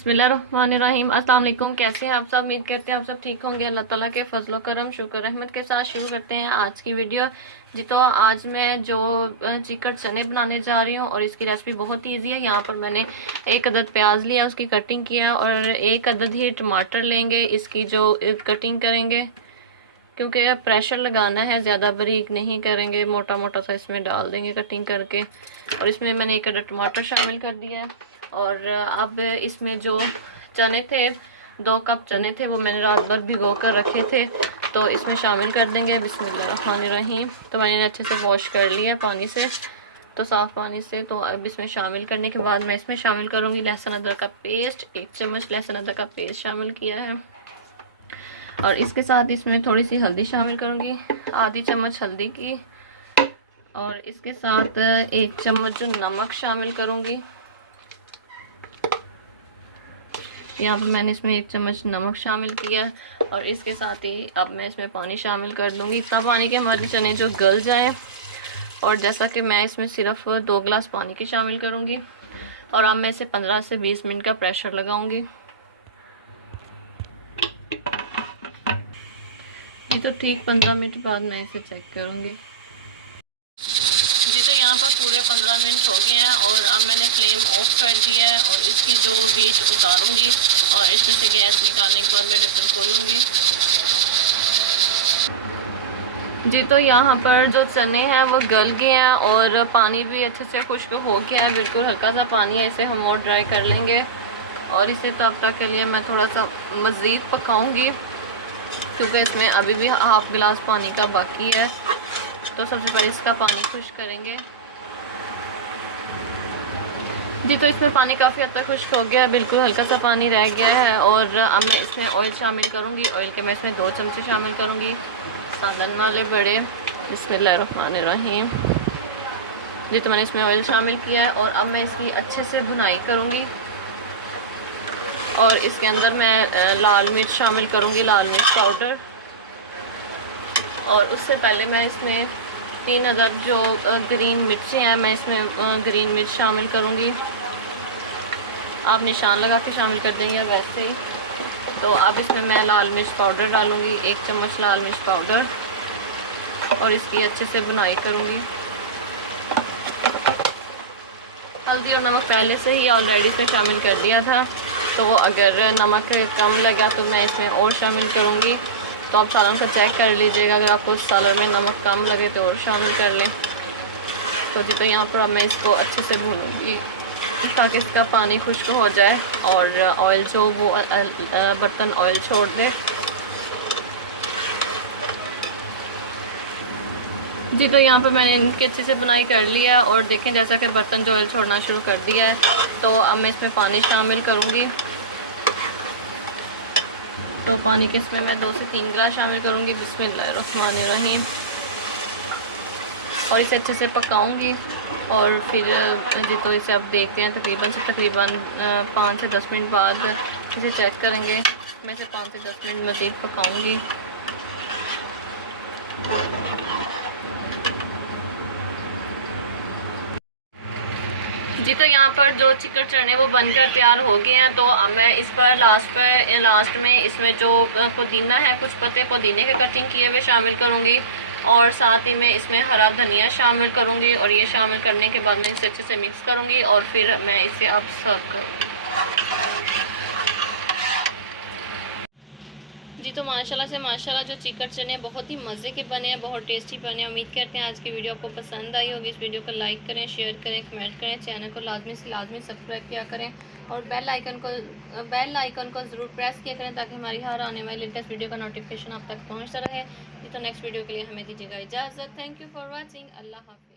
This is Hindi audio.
बिस्मिल्लाहिर्रहमानिर्रहीम। अस्सलाम वालेकुम। कैसे हैं आप सब? उम्मीद करते हैं आप सब ठीक होंगे। अल्लाह ताला के फजल करम शुक्र रहमत के साथ शुरू करते हैं आज की वीडियो जी। तो आज मैं जो चिकन चने बनाने जा रही हूँ और इसकी रेसिपी बहुत ईजी है। यहाँ पर मैंने एक अदद प्याज लिया, उसकी कटिंग किया और एक अदद ही टमाटर लेंगे, इसकी जो कटिंग करेंगे क्योंकि प्रेशर लगाना है, ज़्यादा बारीक नहीं करेंगे, मोटा मोटा सा इसमें डाल देंगे कटिंग करके। और इसमें मैंने एक अदद टमाटर शामिल कर दिया है। और अब इसमें जो चने थे, 2 कप चने थे, वो मैंने रात भर भिगो कर रखे थे, तो इसमें शामिल कर देंगे। बिस्मिल्लाहिर्रहमानिर्रहीम। तो मैंने अच्छे से वॉश कर लिया पानी से, तो साफ़ पानी से। तो अब इसमें शामिल करने के बाद मैं इसमें शामिल करूँगी लहसुन अदरक का पेस्ट। 1 चम्मच लहसुन अदरक का पेस्ट शामिल किया है। और इसके साथ इसमें थोड़ी सी हल्दी शामिल करूँगी, आधी चम्मच हल्दी की। और इसके साथ 1 चम्मच नमक शामिल करूँगी। यहाँ पर मैंने इसमें 1 चम्मच नमक शामिल किया। और इसके साथ ही अब मैं इसमें पानी शामिल कर दूँगी, इतना पानी कि हमारे चने जो गल जाए। और जैसा कि मैं इसमें सिर्फ 2 गिलास पानी की शामिल करूँगी। और अब मैं इसे 15 से 20 मिनट का प्रेशर लगाऊँगी। ये तो ठीक 15 मिनट बाद मैं इसे चेक करूँगी जी। तो यहाँ पर पूरे 15 मिनट हो गए हैं और अब मैंने फ्लेम ऑफ कर दिया है और इसकी जो बीच उतारूँगी और इसमें से गैस निकालने के बाद मैं ढक्कन खोलूँगी जी। तो यहाँ पर जो चने हैं वो गल गए हैं और पानी भी अच्छे से खुश्क हो गया है, बिल्कुल हल्का सा पानी है। इसे हम और ड्राई कर लेंगे और इसे तब तक के लिए मैं थोड़ा सा मज़ीद पकाऊँगी क्योंकि इसमें अभी भी हाफ गिलास पानी का बाकी है। तो सबसे पहले इसका पानी खुश्क करेंगे जी। तो इसमें पानी काफ़ी हद तक खुश्क हो गया है, बिल्कुल हल्का सा पानी रह गया है। और अब मैं इसमें ऑयल शामिल करूँगी। ऑयल के मैं इसमें 2 चमचे शामिल करूँगी, सालन वाले बड़े। बिस्मिल्लाहिर्रहमानिर्रहीम जी। तो मैंने इसमें ऑयल शामिल किया है और अब मैं इसकी अच्छे से भुनाई करूँगी। और इसके अंदर मैं लाल मिर्च शामिल करूँगी, लाल मिर्च पाउडर। और उससे पहले मैं इसमें 3 अदद जो ग्रीन मिर्चें हैं, मैं इसमें ग्रीन मिर्च शामिल करूँगी। आप निशान लगा के शामिल कर देंगे वैसे ही। तो अब इसमें मैं लाल मिर्च पाउडर डालूँगी, 1 चम्मच लाल मिर्च पाउडर। और इसकी अच्छे से भुनाई करूँगी। हल्दी और नमक पहले से ही ऑलरेडी इसमें शामिल कर दिया था, तो अगर नमक कम लगा तो मैं इसमें और शामिल करूँगी। तो आप सालन को चेक कर लीजिएगा, अगर आपको सालन में नमक कम लगे तो और शामिल कर लें। तो जी, तो यहाँ पर अब मैं इसको अच्छे से भूनूँगी ताकि इसका पानी खुश्क हो जाए और ऑयल जो वो बर्तन ऑयल छोड़ दे जी। तो यहाँ पर मैंने इनकी अच्छे से बुनाई कर लिया और देखें जैसा कि बर्तन जो ऑयल छोड़ना शुरू कर दिया है। तो अब मैं इसमें पानी शामिल करूँगी। तो पानी के इसमें मैं 2 से 3 गिलास शामिल करूँगी। बिस्मिल्लाहिर्रहमानिर्रहीम। और इसे अच्छे से पकाऊँगी और फिर जी तो इसे अब देखते हैं तकरीबन 5 से 10 मिनट बाद इसे चेक करेंगे। मैं इसे 5 से 10 मिनट मज़ीद पकाऊँगी जी। तो यहाँ पर जो चिकन चने वो बनकर तैयार हो गए हैं। तो अब मैं इस पर लास्ट में इसमें जो पुदीना है, कुछ पत्ते पुदीने के कटिंग किए हुए शामिल करूँगी। और साथ ही मैं इसमें हरा धनिया शामिल करूँगी। और ये शामिल करने के बाद मैं इसे अच्छे से मिक्स करूँगी और फिर मैं इसे अब सर्व करूँगी जी। तो माशाल्लाह जो चिकन चने बहुत ही मज़े के बने हैं, बहुत टेस्टी बने हैं। उम्मीद करते हैं आज की वीडियो आपको पसंद आई होगी। इस वीडियो को लाइक करें, शेयर करें, कमेंट करें, चैनल को लाजमी से लाजमी सब्सक्राइब किया करें और बेल आइकन को ज़रूर प्रेस किया करें ताकि हमारी हर आने वाली लेटेस्ट वीडियो का नोटिफिकेशन आप तक पहुँचता रहे। तो नेक्स्ट वीडियो के लिए हमें दीजिएगा इजाज़त। Thank you for watching. अल्लाह हाफ़िज़।